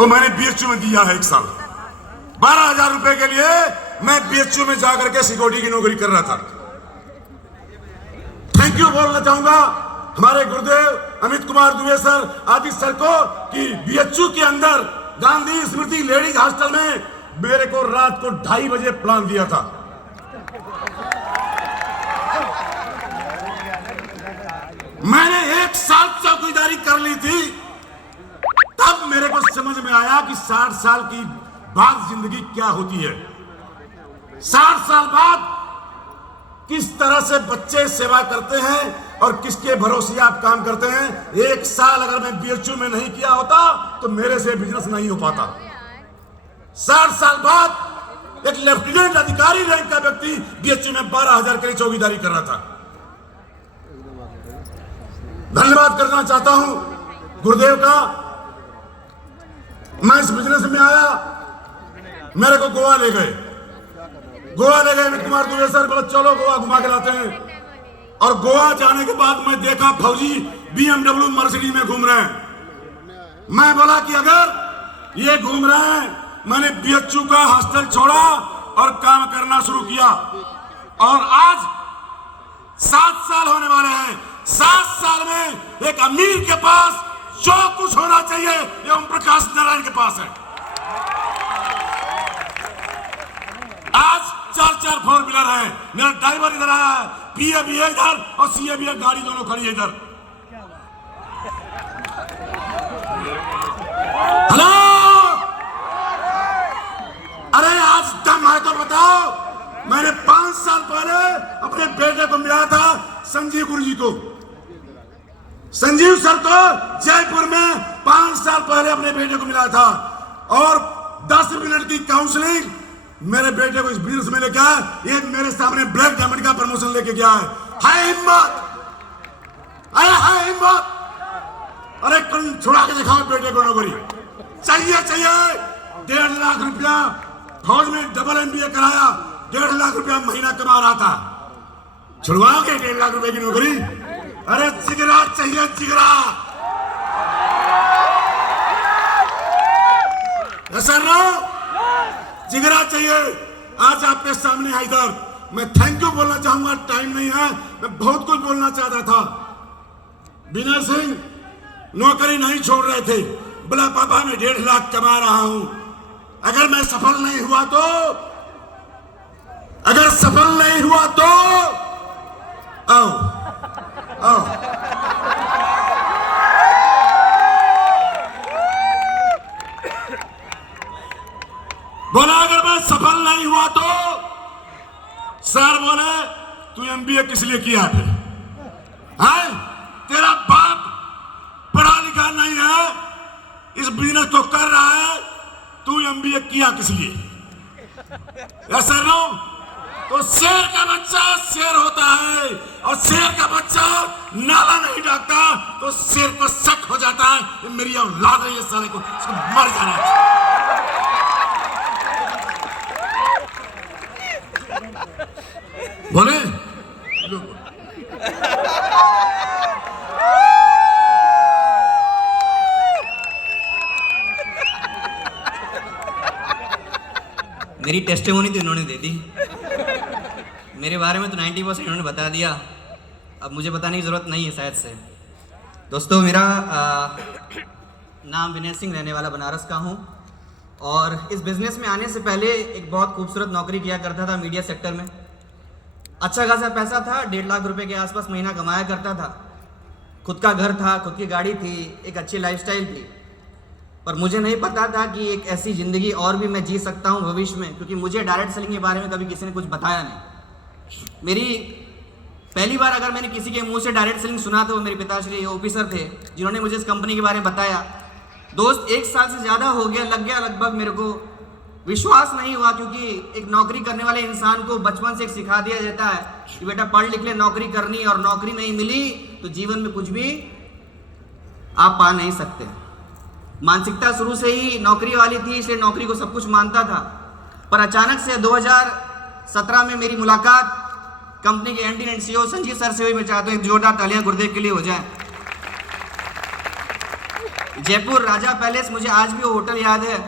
वो मैंने बीएचयू में दिया है 1 साल। 12,000 रुपए के लिए मैं बीएचयू में जाकर के सिक्योरिटी की नौकरी कर रहा था। थैंक यू बोलना चाहूंगा हमारे गुरुदेव अमित कुमार दुबे सर आदि सर को कि बीएचयू के अंदर गांधी स्मृति लेडीज हॉस्टल में मेरे को रात को 2:30 बजे प्लान दिया था। मैंने 1 साल चौकीदारी कर ली थी, तब मेरे को समझ में आया कि 60 साल की बाद जिंदगी क्या होती है। 60 साल बाद किस तरह से बच्चे सेवा करते हैं और किसके भरोसे आप काम करते हैं। 1 साल अगर मैं बीएचयू में नहीं किया होता तो मेरे से बिजनेस नहीं हो पाता। 60 साल बाद एक लेफ्टिनेंट अधिकारी रैंक का व्यक्ति बीएचयू में 12,000 के लिए चौकीदारी कर रहा था। धन्यवाद करना चाहता हूं गुरुदेव का। मैं इस बिजनेस में आया, मेरे को गोवा ले गए अमित कुमार दुबे सर, बोला चलो गोवा घुमा के लाते हैं। और गोवा जाने के बाद मैं देखा फौजी BMW मर्सिडीज में घूम रहे हैं। मैं बोला कि अगर ये घूम रहे हैं, मैंने बीएचयू का हॉस्टल छोड़ा और काम करना शुरू किया। और आज 7 साल होने वाले हैं। 7 साल में एक अमीर के पास जो कुछ होना चाहिए ये ओम प्रकाश नारायण के पास है। आज 4-4 4 व्हीलर है, मेरा ड्राइवर इधर आया है, पीए भी है इधर और सीए भी है, गाड़ी दोनों खड़ी है इधर। हेलो, अरे आज दम है तो बताओ। मैंने 5 साल पहले अपने बेटे को मिला था संजीव गुरुजी को, संजीव सर को जयपुर में 5 साल पहले अपने बेटे को मिला था। और 10 मिनट की काउंसलिंग मेरे बेटे को इस बिजनेस में लेके आया। ये मेरे सामने ब्लैक डायमंड का प्रमोशन लेके गया है हिम्मत, है हिम्मत। अरे कल छुड़ा के दिखाओ बेटे को नौकरी। चाहिए 1.5 लाख रुपया, फौज में डबल MBA कराया, 1.5 लाख रुपया महीना कमा रहा था। छुड़वाओगे 1.5 लाख रुपए की नौकरी? अरे जिगरा चाहिए, जिगरा। सर जिगरा चाहिए। आज आपके सामने है इधर, मैं थैंक यू बोलना चाहूंगा, टाइम नहीं है, मैं बहुत कुछ बोलना चाहता था। विनय सिंह नौकरी नहीं छोड़ रहे थे, बोला पापा मैं 1.5 लाख कमा रहा हूं, अगर मैं सफल नहीं हुआ तो, अगर सफल नहीं हुआ तो आओ आओ। बोला अगर मैं सफल नहीं हुआ तो, सर बोले तू MBA किस लिए किया फिर? है तेरा बाप पढ़ा लिखा नहीं है, इस बिजनेस को कर रहा है, तू MBA किया किस लिए? सर नो तो शेर का बच्चा शेर होता है, और शेर का बच्चा नाला नहीं डालता तो शेर को शक हो जाता है ये मेरी औलाद है, ये साले को इसको मर जाना है। बोले मेरी टेस्टिमोनी तो इन्होंने दे दी, मेरे बारे में तो 90% इन्होंने बता दिया, अब मुझे बताने की ज़रूरत नहीं है शायद से। दोस्तों मेरा नाम विनय सिंह, रहने वाला बनारस का हूँ, और इस बिज़नेस में आने से पहले एक बहुत खूबसूरत नौकरी किया करता था मीडिया सेक्टर में। अच्छा खासा पैसा था, 1.5 लाख रुपए के आसपास महीना कमाया करता था, खुद का घर था, खुद की गाड़ी थी, एक अच्छी लाइफस्टाइल थी। पर मुझे नहीं पता था कि एक ऐसी ज़िंदगी और भी मैं जी सकता हूँ भविष्य में, क्योंकि मुझे डायरेक्ट सेलिंग के बारे में कभी किसी ने कुछ बताया नहीं। मेरी पहली बार अगर मैंने किसी के मुंह से डायरेक्ट सेलिंग सुना तो वो मेरे पिताश्री OP सर थे, जिन्होंने मुझे इस कंपनी के बारे में बताया। दोस्त 1 साल से ज़्यादा हो गया, लग गया लगभग, मेरे को विश्वास नहीं हुआ, क्योंकि एक नौकरी करने वाले इंसान को बचपन से एक सिखा दिया जाता है कि बेटा पढ़ लिख ले, नौकरी करनी, और नौकरी नहीं मिली तो जीवन में कुछ भी आप पा नहीं सकते। मानसिकता शुरू से ही नौकरी वाली थी, इसलिए नौकरी को सब कुछ मानता था। पर अचानक से 2017 में मेरी मुलाकात कंपनी के MD and CEO Sanjeev sir से हुई। मैं चाहता हूँ एक जोरदार तालियां गुरुदेव के लिए हो जाए। जयपुर राजा पैलेस, मुझे आज भी वो होटल याद है।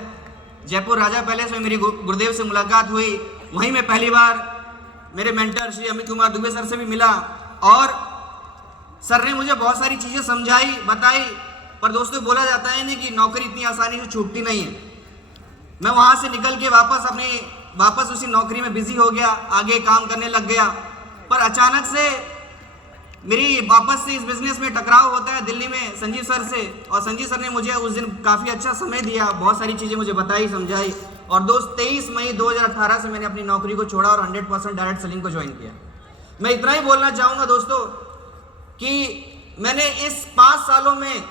जयपुर राजा पैलेस में मेरी गुरुदेव से मुलाकात हुई। वहीं मैं पहली बार मेरे मेंटर श्री अमित कुमार दुबे सर से भी मिला और सर ने मुझे बहुत सारी चीज़ें समझाई, बताई। पर दोस्तों, बोला जाता है ना कि नौकरी इतनी आसानी से छूटती नहीं है। मैं वहाँ से निकल के वापस उसी नौकरी में बिजी हो गया, आगे काम करने लग गया। पर अचानक से मेरी वापस से इस बिजनेस में टकराव होता है दिल्ली में संजीव सर से, और संजीव सर ने मुझे उस दिन काफ़ी अच्छा समय दिया, बहुत सारी चीज़ें मुझे बताई, समझाई। और दोस्त 23 मई 2018 से मैंने अपनी नौकरी को छोड़ा और 100% डायरेक्ट सेलिंग को ज्वाइन किया। मैं इतना ही बोलना चाहूँगा दोस्तों कि मैंने इस 5 सालों में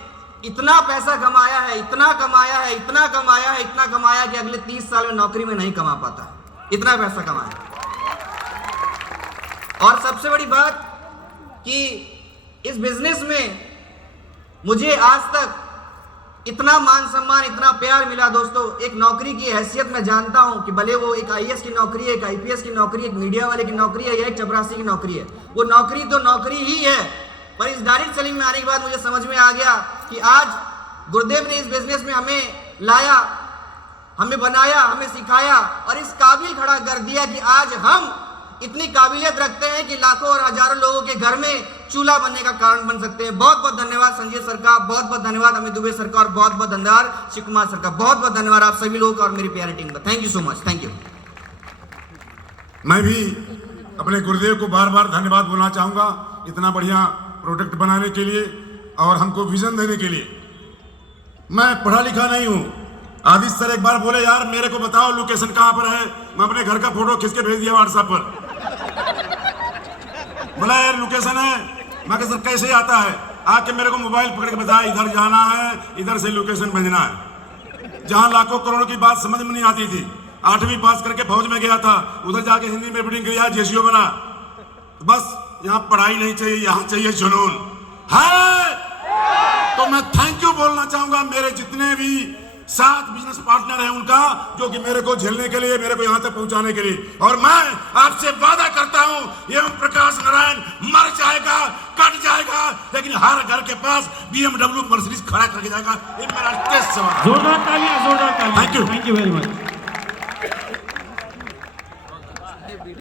इतना पैसा कमाया है, इतना कमाया है, इतना कमाया है, इतना कमाया कि अगले 30 साल में नौकरी में नहीं कमा पाता, इतना पैसा कमाया। और सबसे बड़ी बात कि इस बिजनेस में मुझे आज तक इतना मान सम्मान, इतना प्यार मिला दोस्तों। एक नौकरी की हैसियत मैं जानता हूं कि भले वो एक IAS की नौकरी है, एक IPS की नौकरी है, एक मीडिया वाले की नौकरी है या एक चपरासी की नौकरी है, वो नौकरी तो नौकरी ही है। पर इस डायरेक्ट सेलिंग में आने के बाद मुझे समझ में आ गया कि आज गुरुदेव ने इस बिजनेस में हमें लाया, हमें बनाया, हमें सिखाया और इस काबिल खड़ा कर दिया कि आज हम इतनी काबिलियत रखते हैं कि लाखों और हजारों लोगों के घर में चूल्हा बनने का कारण बन सकते हैं। बहुत बहुत धन्यवाद संजय सर का, बहुत बहुत धन्यवाद अमित दुबे सर का, और बहुत बहुत धन्यवाद शिव कुमार सर का। बहुत बहुत धन्यवाद आप सभी लोगों का और मेरी प्यारी टीम का। Thank you so much, thank you. मैं भी अपने गुरुदेव को बार बार धन्यवाद बोलना चाहूँगा इतना बढ़िया प्रोडक्ट बनाने के लिए और हमको विजन देने के लिए। मैं पढ़ा लिखा नहीं हूँ। आदित्य सर एक बार बोले, यार मेरे को बताओ लोकेशन कहाँ पर है, मैं अपने घर का फोटो खींच के भेज दिया व्हाट्सएप पर। बोला यार लोकेशन है, मैं कहा सर कैसे आता है, आके मेरे को मोबाइल पकड़ के बताया इधर जाना है, इधर से लोकेशन भेजना है। जहाँ लाखों करोड़ों की बात समझ में नहीं आती थी, 8वीं पास करके फौज में गया था, उधर जाके हिंदी में रीडिंग किया, JCO बना। बस यहाँ पढ़ाई नहीं चाहिए, यहाँ चाहिए जुनून है। तो मैं थैंक यू बोलना चाहूंगा मेरे जितने भी 7 बिजनेस पार्टनर हैं उनका, जो कि मेरे को झेलने के लिए, मेरे को यहाँ तक पहुंचाने के लिए। और मैं आपसे वादा करता हूँ ये प्रकाश नारायण मर जाएगा, कट जाएगा, लेकिन हर घर के पास BMW मर्सिडीज खड़ा करके जाएगा। ये मेरा टेस्ट सवाल। जोरदार तालियां, जोरदार तालियां। Thank you very much.